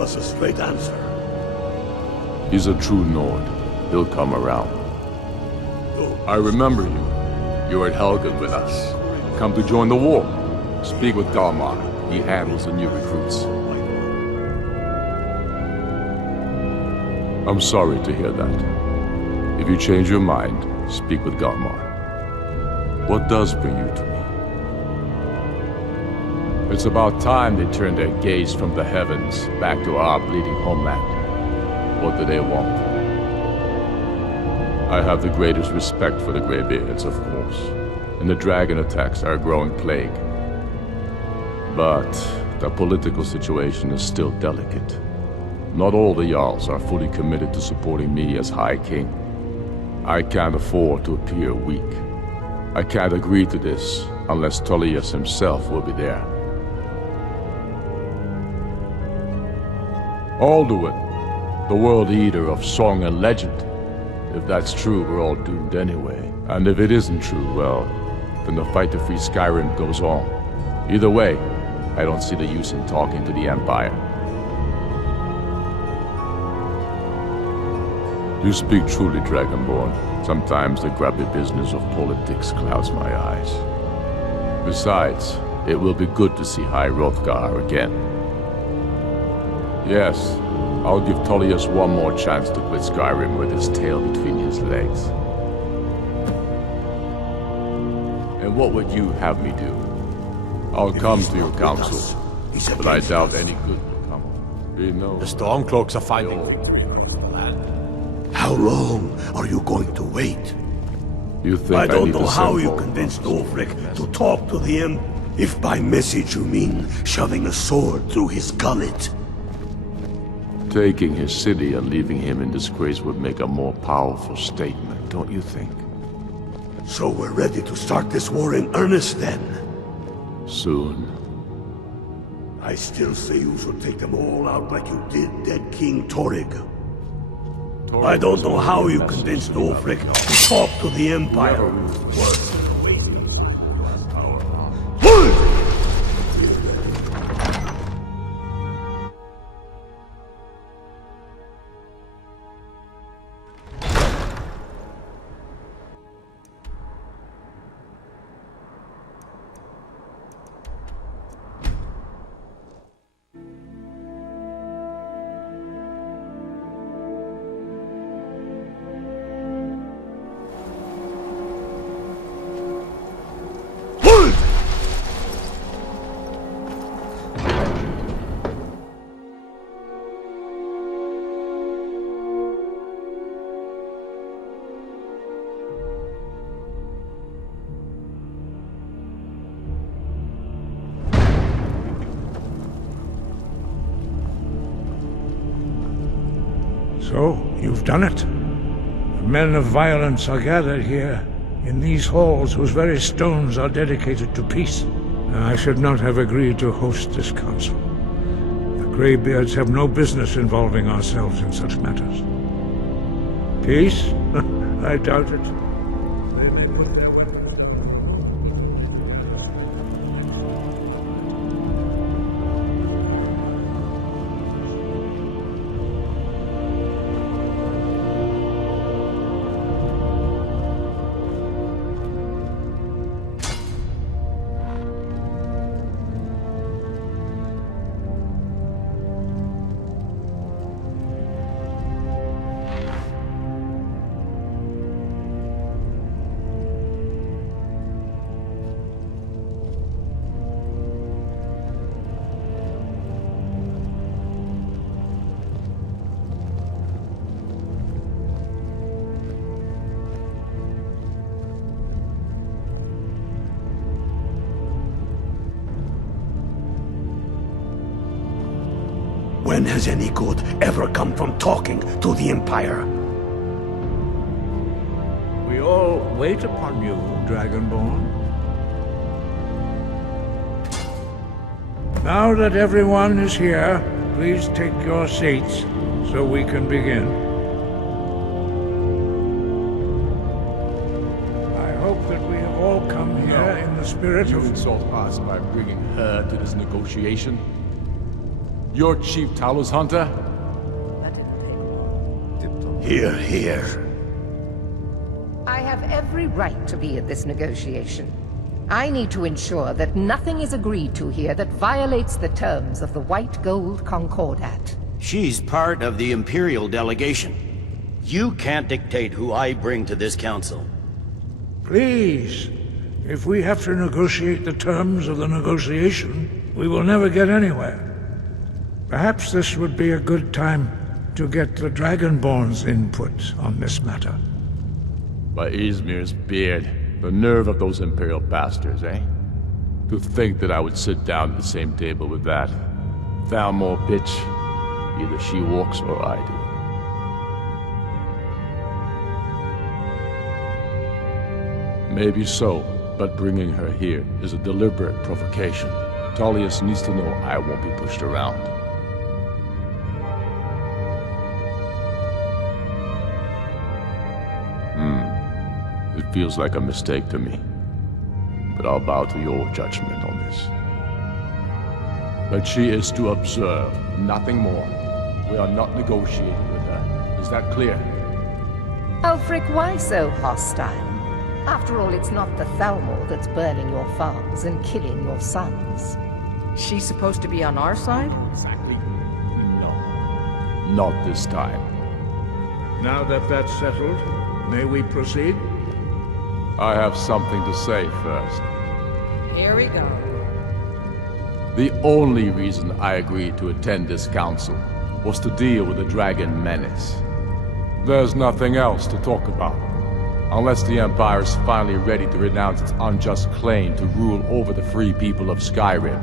us a straight answer. He's a true Nord. He'll come around. I remember you. You were at Helgen with us. Come to join the war. Speak with Galmar. He handles the new recruits. I'm sorry to hear that. If you change your mind, speak with Galmar. What does bring you to me? It's about time they turned their gaze from the heavens back to our bleeding homeland. What do they want? I have the greatest respect for the Greybeards, of course, and the dragon attacks are a growing plague. But the political situation is still delicate. Not all the Jarls are fully committed to supporting me as High King. I can't afford to appear weak. I can't agree to this unless Tullius himself will be there. Alduin, the World Eater of song and legend. If that's true, we're all doomed anyway. And if it isn't true, well, then the fight to free Skyrim goes on. Either way, I don't see the use in talking to the Empire. You speak truly, Dragonborn. Sometimes the grubby business of politics clouds my eyes. Besides, it will be good to see High Hrothgar again. Yes, I'll give Tullius one more chance to quit Skyrim with his tail between his legs. And what would you have me do? I'll come to your council, but I doubt any good will come. We know the Stormcloaks are finding victory over the land. How long are you going to wait? You think I don't need know to how send you more convinced officers? Ulfric to talk to the Imp. If by message you mean shoving a sword through his gullet. Taking his city and leaving him in disgrace would make a more powerful statement, don't you think? So we're ready to start this war in earnest then? Soon. I still say you should take them all out like you did dead King Torrig. I don't know how you convinced Ulfric to talk to the Empire. So, you've done it. The men of violence are gathered here, in these halls whose very stones are dedicated to peace. I should not have agreed to host this council. The Greybeards have no business involving ourselves in such matters. Peace? I doubt it. They may put their weapons down. When has any good ever come from talking to the Empire? We all wait upon you, Dragonborn. Now that everyone is here, please take your seats so we can begin. I hope that we have all come here in the spirit You of... insult us by bringing her to this negotiation? You're Chief Talos Hunter? That didn't take. Here, here. I have every right to be at this negotiation. I need to ensure that nothing is agreed to here that violates the terms of the White Gold Concordat. She's part of the Imperial delegation. You can't dictate who I bring to this council. Please, if we have to negotiate the terms of the negotiation, we will never get anywhere. Perhaps this would be a good time to get the Dragonborn's input on this matter. By Izmir's beard, the nerve of those Imperial bastards, eh? To think that I would sit down at the same table with that Thalmor bitch. Either she walks or I do. Maybe so, but bringing her here is a deliberate provocation. Tullius needs to know I won't be pushed around. It feels like a mistake to me. But I'll bow to your judgment on this. But she is to observe, nothing more. We are not negotiating with her. Is that clear? Ulfric, why so hostile? After all, it's not the Thalmor that's burning your farms and killing your sons. She's supposed to be on our side? Exactly. No. Not this time. Now that that's settled, may we proceed? I have something to say first. Here we go. The only reason I agreed to attend this council was to deal with the dragon menace. There's nothing else to talk about. Unless the Empire is finally ready to renounce its unjust claim to rule over the free people of Skyrim.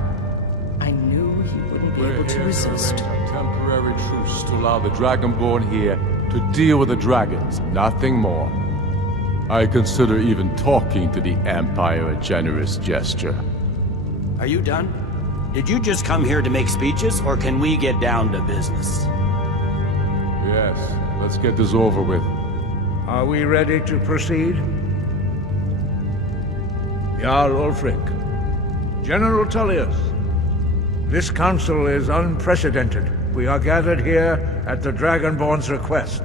I knew he wouldn't be able to resist. A temporary truce to allow the Dragonborn here to deal with the dragons, nothing more. I consider even talking to the Empire a generous gesture. Are you done? Did you just come here to make speeches, or can we get down to business? Yes, let's get this over with. Are we ready to proceed? Jarl Ulfric, General Tullius, this council is unprecedented. We are gathered here at the Dragonborn's request.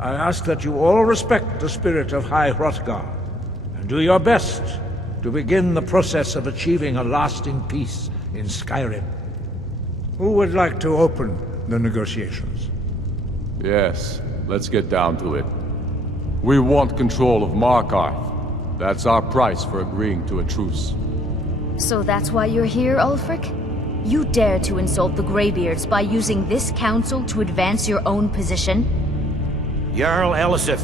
I ask that you all respect the spirit of High Hrothgar, and do your best to begin the process of achieving a lasting peace in Skyrim. Who would like to open the negotiations? Yes, let's get down to it. We want control of Markarth. That's our price for agreeing to a truce. So that's why you're here, Ulfric? You dare to insult the Greybeards by using this council to advance your own position? Jarl Elisif.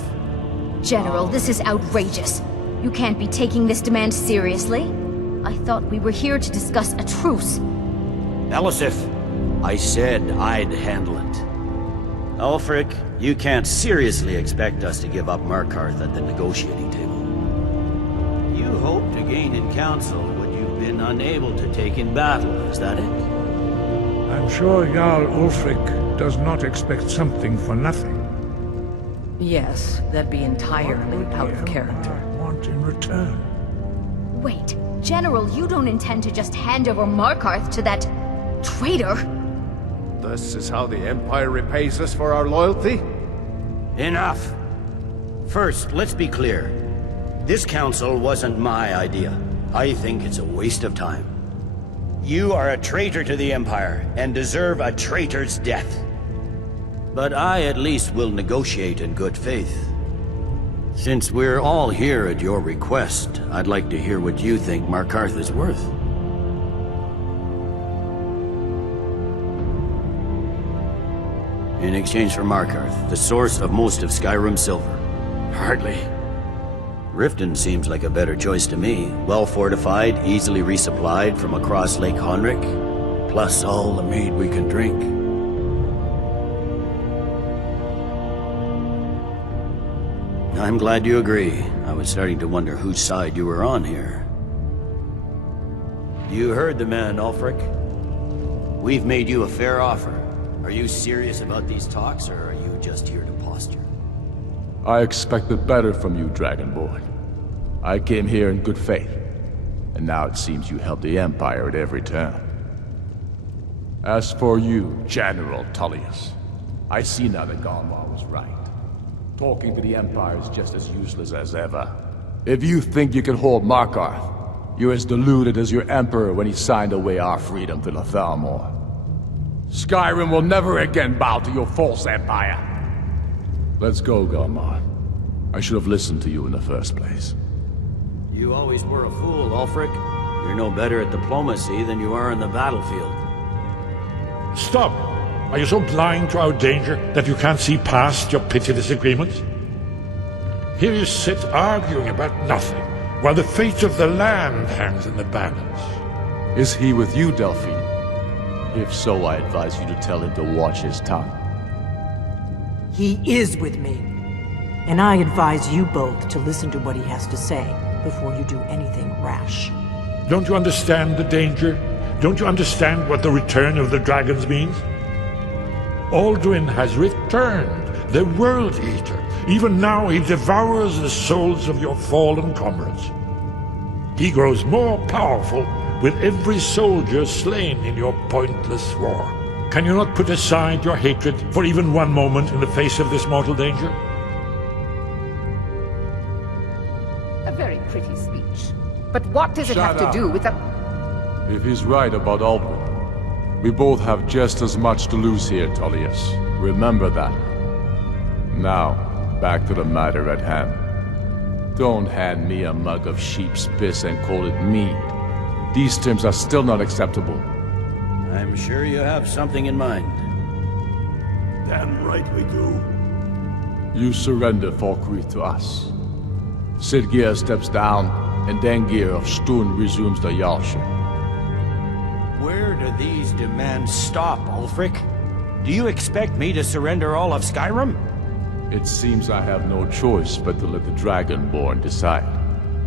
General, this is outrageous. You can't be taking this demand seriously. I thought we were here to discuss a truce. Elisif, I said I'd handle it. Ulfric, you can't seriously expect us to give up Markarth at the negotiating table. You hoped to gain in council what you've been unable to take in battle, is that it? I'm sure Jarl Ulfric does not expect something for nothing. Yes, that'd be entirely out of character. I want in return. Wait, General, you don't intend to just hand over Markarth to that traitor? This is how the Empire repays us for our loyalty? Enough! First, let's be clear. This council wasn't my idea. I think it's a waste of time. You are a traitor to the Empire, and deserve a traitor's death. But I at least will negotiate in good faith. Since we're all here at your request, I'd like to hear what you think Markarth is worth. In exchange for Markarth, the source of most of Skyrim's silver. Hardly. Riften seems like a better choice to me. Well fortified, easily resupplied from across Lake Honric, plus all the mead we can drink. I'm glad you agree. I was starting to wonder whose side you were on here. You heard the man, Ulfric. We've made you a fair offer. Are you serious about these talks, or are you just here to posture? I expected better from you, Dragonborn. I came here in good faith, and now it seems you help the Empire at every turn. As for you, General Tullius, I see now that Galmar was right. Talking to the Empire is just as useless as ever. If you think you can hold Markarth, you're as deluded as your Emperor when he signed away our freedom to the Thalmor. Skyrim will never again bow to your false empire. Let's go, Galmar. I should have listened to you in the first place. You always were a fool, Ulfric. You're no better at diplomacy than you are in the battlefield. Stop! Are you so blind to our danger that you can't see past your petty disagreements? Here you sit arguing about nothing, while the fate of the land hangs in the balance. Is he with you, Delphine? If so, I advise you to tell him to watch his tongue. He is with me. And I advise you both to listen to what he has to say before you do anything rash. Don't you understand the danger? Don't you understand what the return of the dragons means? Alduin has returned, the World Eater. Even now he devours the souls of your fallen comrades. He grows more powerful with every soldier slain in your pointless war. Can you not put aside your hatred for even one moment in the face of this mortal danger? A very pretty speech. But what does it Shut have to up. do with the... If he's right about Alduin, we both have just as much to lose here, Tullius. Remember that. Now, back to the matter at hand. Don't hand me a mug of sheep's piss and call it mead. These terms are still not acceptable. I'm sure you have something in mind. Damn right we do. You surrender Falkreath to us. Sidgeir steps down, and Dengir of Stun resumes the Jarlshire. Where do these demands stop, Ulfric? Do you expect me to surrender all of Skyrim? It seems I have no choice but to let the Dragonborn decide,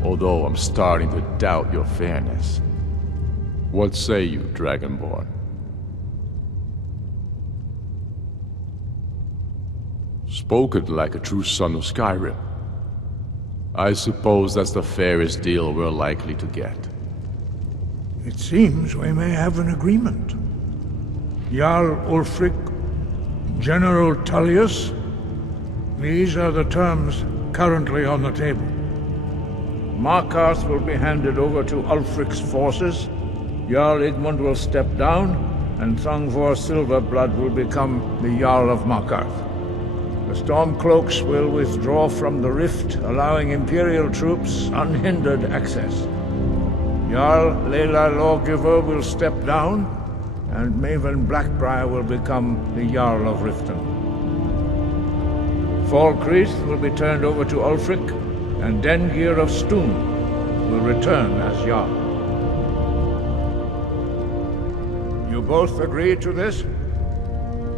although I'm starting to doubt your fairness. What say you, Dragonborn? Spoken like a true son of Skyrim. I suppose that's the fairest deal we're likely to get. It seems we may have an agreement. Jarl Ulfric, General Tullius, these are the terms currently on the table. Markarth will be handed over to Ulfric's forces, Jarl Igmund will step down, and Thongvor Silverblood will become the Jarl of Markarth. The Stormcloaks will withdraw from the rift, allowing Imperial troops unhindered access. Jarl Leila Lawgiver will step down, and Maven Blackbriar will become the Jarl of Riften. Falkreath will be turned over to Ulfric, and Dengir of Stun will return as Jarl. You both agree to this?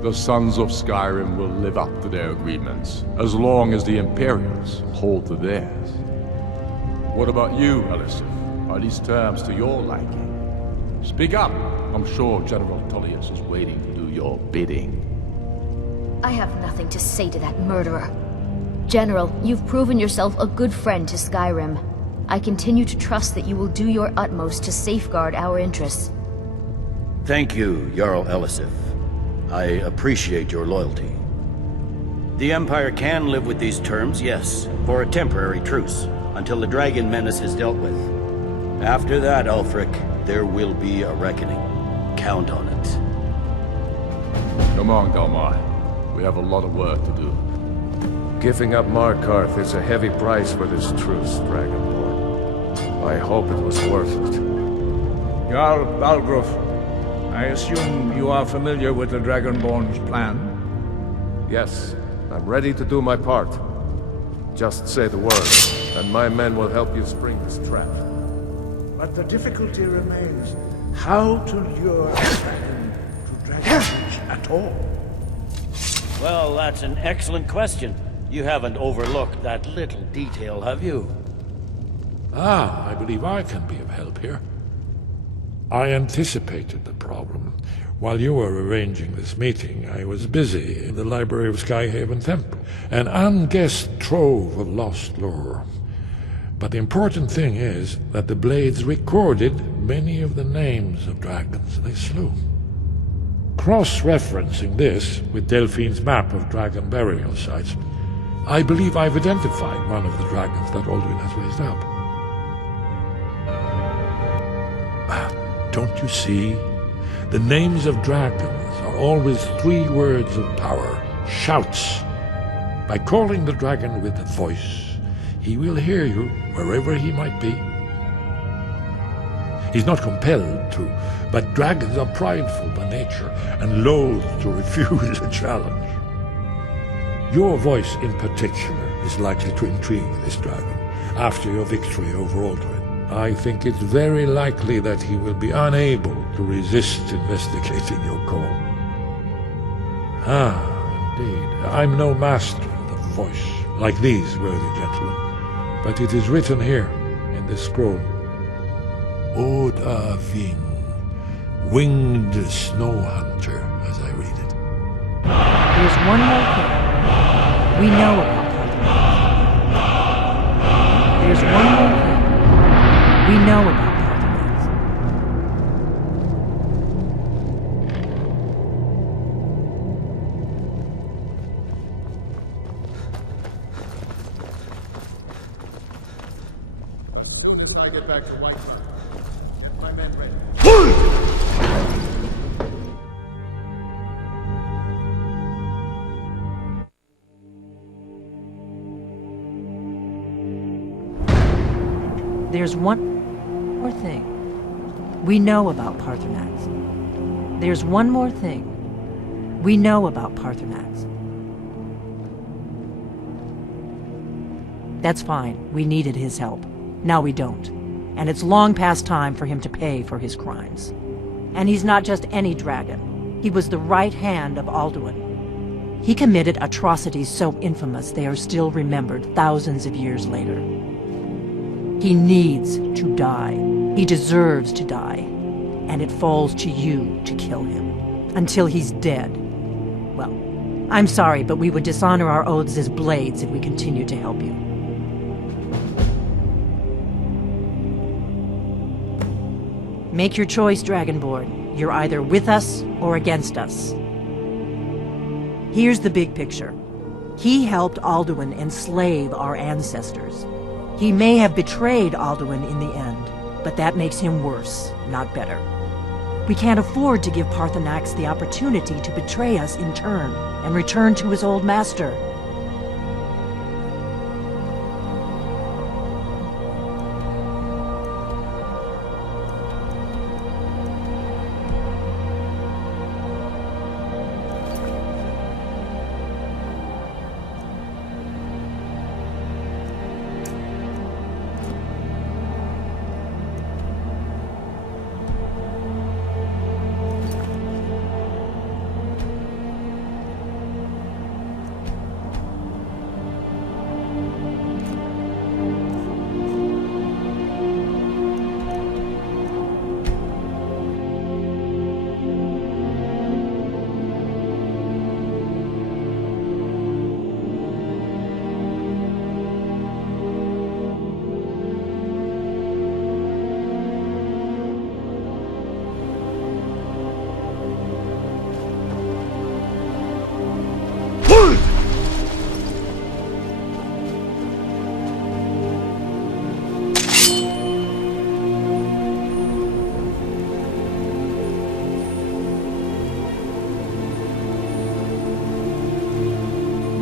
The Sons of Skyrim will live up to their agreements, as long as the Imperials hold to theirs. What about you, Elisif? Are these terms to your liking? Speak up! I'm sure General Tullius is waiting to do your bidding. I have nothing to say to that murderer. General, you've proven yourself a good friend to Skyrim. I continue to trust that you will do your utmost to safeguard our interests. Thank you, Jarl Elisif. I appreciate your loyalty. The Empire can live with these terms, yes, for a temporary truce, until the dragon menace is dealt with. After that, Ulfric, there will be a reckoning. Count on it. Come on, Galmar. We have a lot of work to do. Giving up Markarth is a heavy price for this truce, Dragonborn. I hope it was worth it. Jarl Balgruuf, I assume you are familiar with the Dragonborn's plan? Yes, I'm ready to do my part. Just say the word, and my men will help you spring this trap. But the difficulty remains how to lure a dragon to Dragonreach at all. Well, that's an excellent question. You haven't overlooked that little detail, have you? Ah, I believe I can be of help here. I anticipated the problem. While you were arranging this meeting, I was busy in the library of Skyhaven Temple, an unguessed trove of lost lore. But the important thing is that the Blades recorded many of the names of dragons they slew. cross-referencing this with Delphine's map of dragon burial sites, I believe I've identified one of the dragons that Alduin has raised up. Don't you see? The names of dragons are always 3 words of power, shouts. By calling the dragon with a voice, he will hear you wherever he might be. He's not compelled to, but dragons are prideful by nature and loath to refuse a challenge. Your voice in particular is likely to intrigue this dragon after your victory over Alduin. I think it's very likely that he will be unable to resist investigating your call. Ah, indeed. I'm no master of the voice, like these worthy gentlemen, but it is written here in this scroll. Oda Ving, winged snow hunter, as I read it. There's one more thing we know about Parthenos. There's one more thing we know about Parthenos. I get back to White Side. Get my men ready. There's one more thing we know about Parthenax. There's one more thing we know about Parthenax. That's fine. We needed his help. Now we don't. And it's long past time for him to pay for his crimes. And he's not just any dragon. He was the right hand of Alduin. He committed atrocities so infamous they are still remembered thousands of years later. He needs to die. He deserves to die. And it falls to you to kill him. Until he's dead. Well, I'm sorry, but we would dishonor our oaths as blades if we continue to help you. Make your choice, Dragonborn. You're either with us or against us. Here's the big picture. He helped Alduin enslave our ancestors. He may have betrayed Alduin in the end, but that makes him worse, not better. We can't afford to give Parthenax the opportunity to betray us in turn and return to his old master.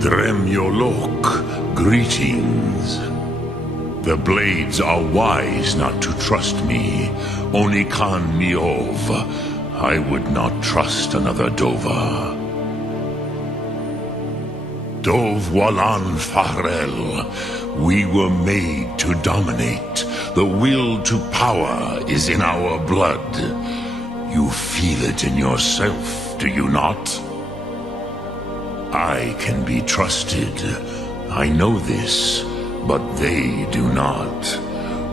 Dremyolok, greetings. The blades are wise not to trust me. Onikan Miov, I would not trust another Dova. Dov Walan Farel, we were made to dominate. The will to power is in our blood. You feel it in yourself, do you not? I can be trusted. I know this, but they do not.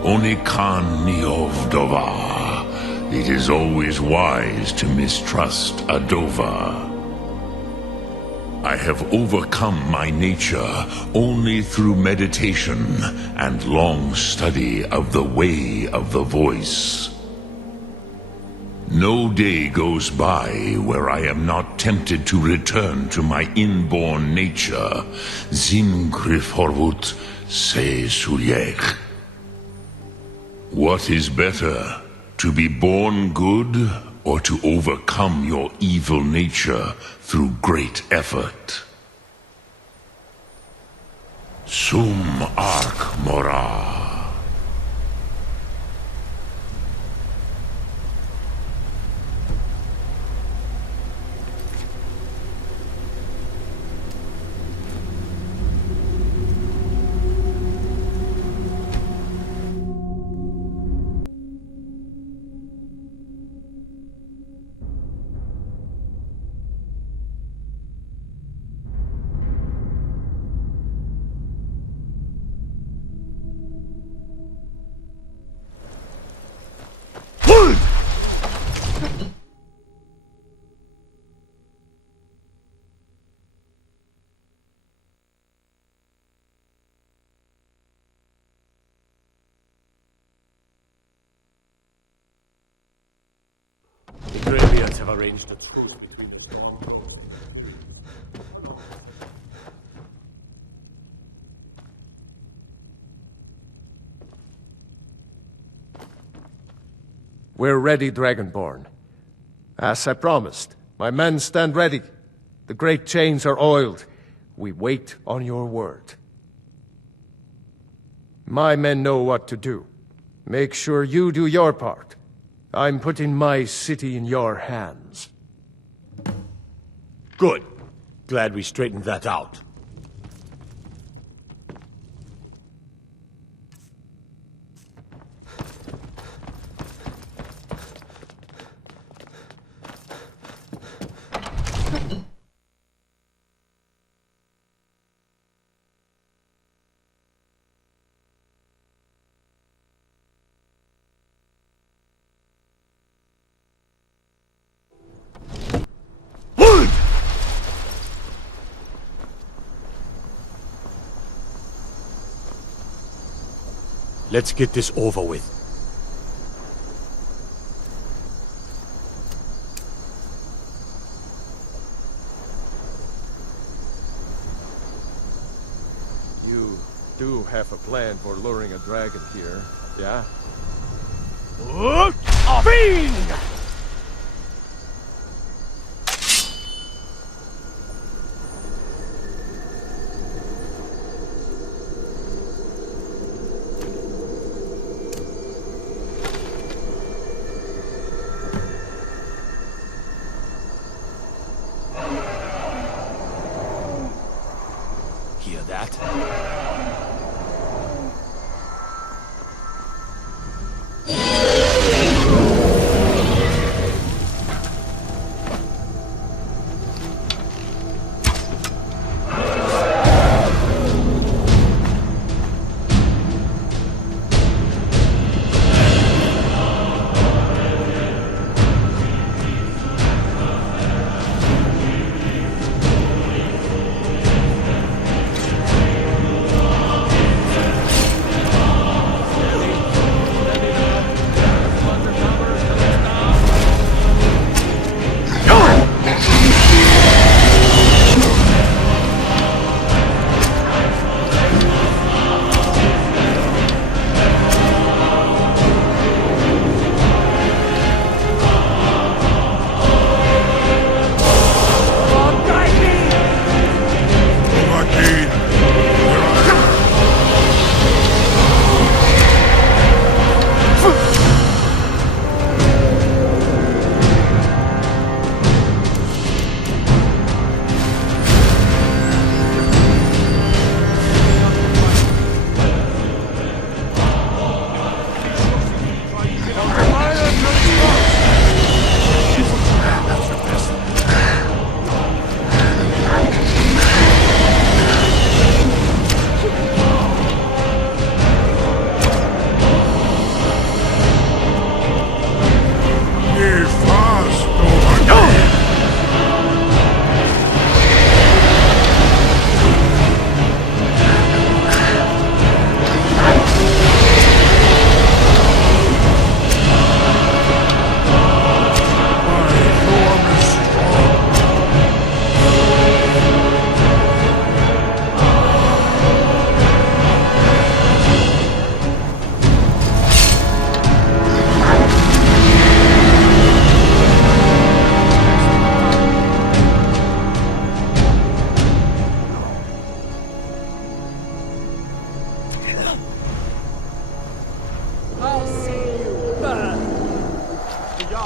Onikan Niov Dova. It is always wise to mistrust a Dova. I have overcome my nature only through meditation and long study of the way of the voice. No day goes by where I am not tempted to return to my inborn nature. Zimgrifhorvut se suliech. What is better, to be born good, or to overcome your evil nature through great effort? Sum arc mora. The Greybeards have arranged a truce between us. We're ready, Dragonborn. As I promised, my men stand ready. The great chains are oiled. We wait on your word. My men know what to do. Make sure you do your part. I'm putting my city in your hands. Good. Glad we straightened that out. Let's get this over with. You do have a plan for luring a dragon here, yeah? Fiend! Hear that?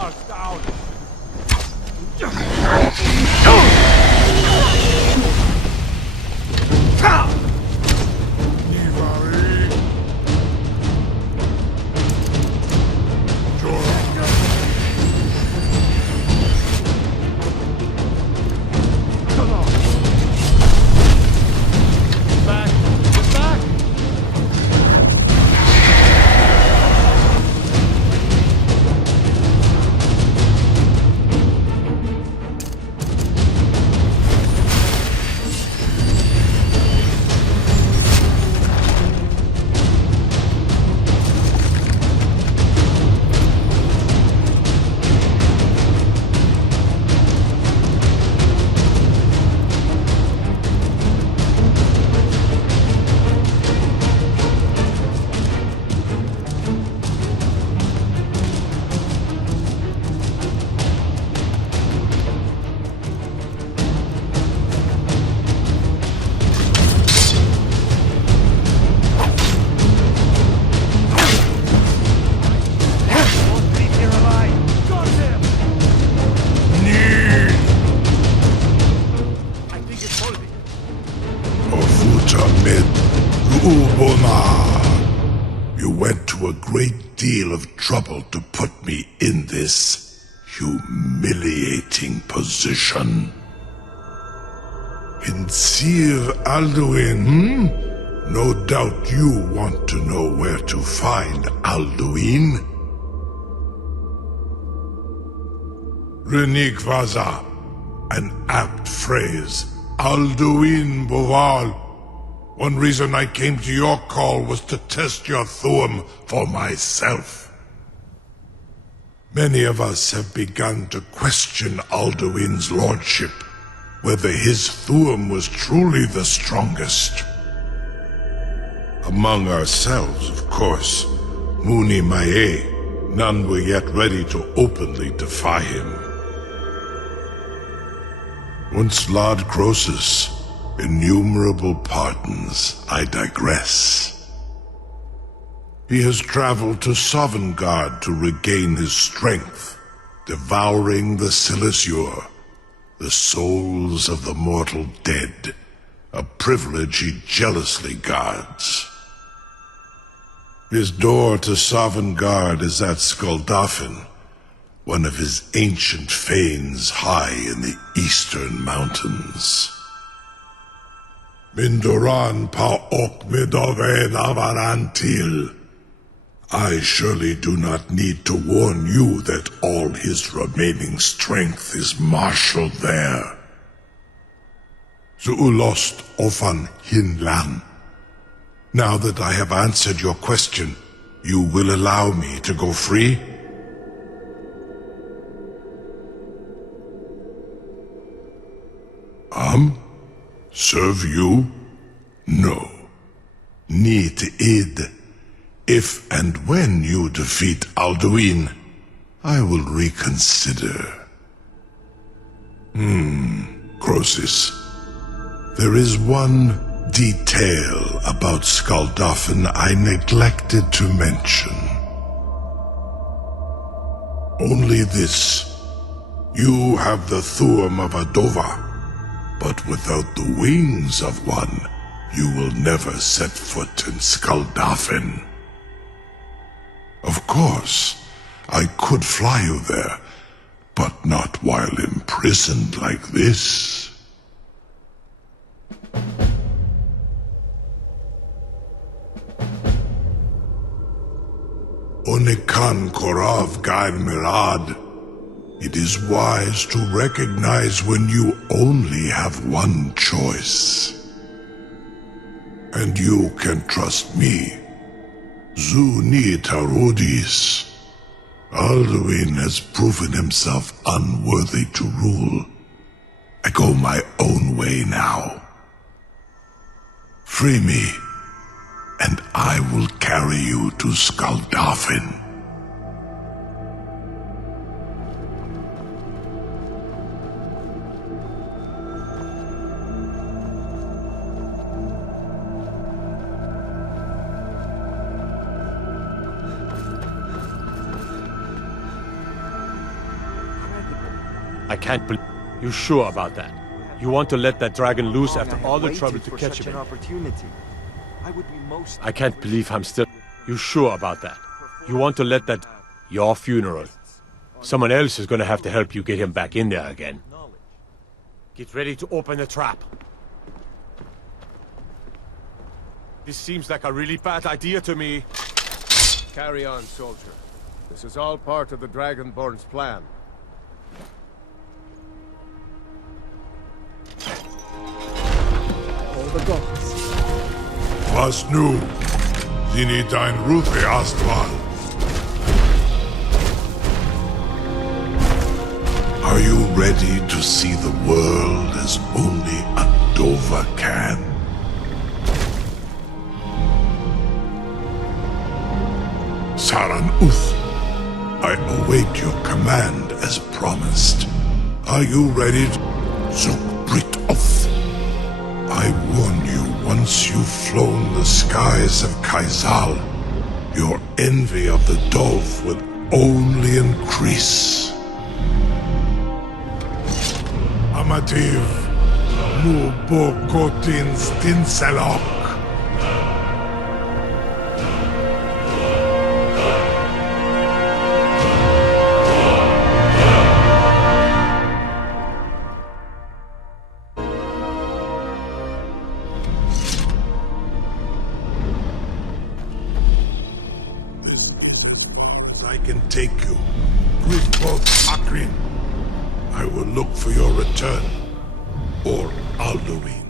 Templars down! You went to a great deal of trouble to put me in this humiliating position. In Sir Alduin, No doubt you want to know where to find Alduin. Renikvaza, an apt phrase. Alduin Boval. One reason I came to your call was to test your Thuum for myself. Many of us have begun to question Alduin's lordship, whether his Thuum was truly the strongest. Among ourselves, of course, Muni Mae, none were yet ready to openly defy him. Once Lord Croesus, innumerable pardons, I digress. He has traveled to Sovngarde to regain his strength, devouring the Silesure, the souls of the mortal dead, a privilege he jealously guards. His door to Sovngarde is at Skuldafn, one of his ancient fanes high in the eastern mountains. Mindoran pa ok midove navarantil. I surely do not need to warn you that all his remaining strength is marshaled there. Zuulost ofan hinlan. Now that I have answered your question, you will allow me to go free? Serve you? No. Need id. If and when you defeat Alduin, I will reconsider. Croesus. There is one detail about Skuldafn I neglected to mention. Only this. You have the Thuum of Adova, but without the wings of one, you will never set foot in Skuldafn. Of course, I could fly you there, but not while imprisoned like this. Onikan Korav Gain Mirad. It is wise to recognize when you only have one choice. And you can trust me. Zuni Tarudis. Alduin has proven himself unworthy to rule. I go my own way now. Free me, and I will carry you to Skuldafn. I can't believe... You sure about that? You want to let that dragon loose after all the trouble to catch him? I can't believe I'm still... You sure about that? You want to let that... Your funeral. Someone else is gonna have to help you get him back in there again. Get ready to open the trap. This seems like a really bad idea to me. Carry on, soldier. This is all part of the Dragonborn's plan. All the gods. Was nu? Sini dein Rufe Astral. Are you ready to see the world as only a Dova can? Saran Uth, I await your command as promised. Are you ready? Zuk Brit Oth. I warn you, once you've flown the skies of Kaizal, your envy of the Dolph will only increase. Amativ, mu bokotin stinselok. This is as I can take you. Gridboth Akrin. I will look for your return, or Alduin.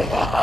Come!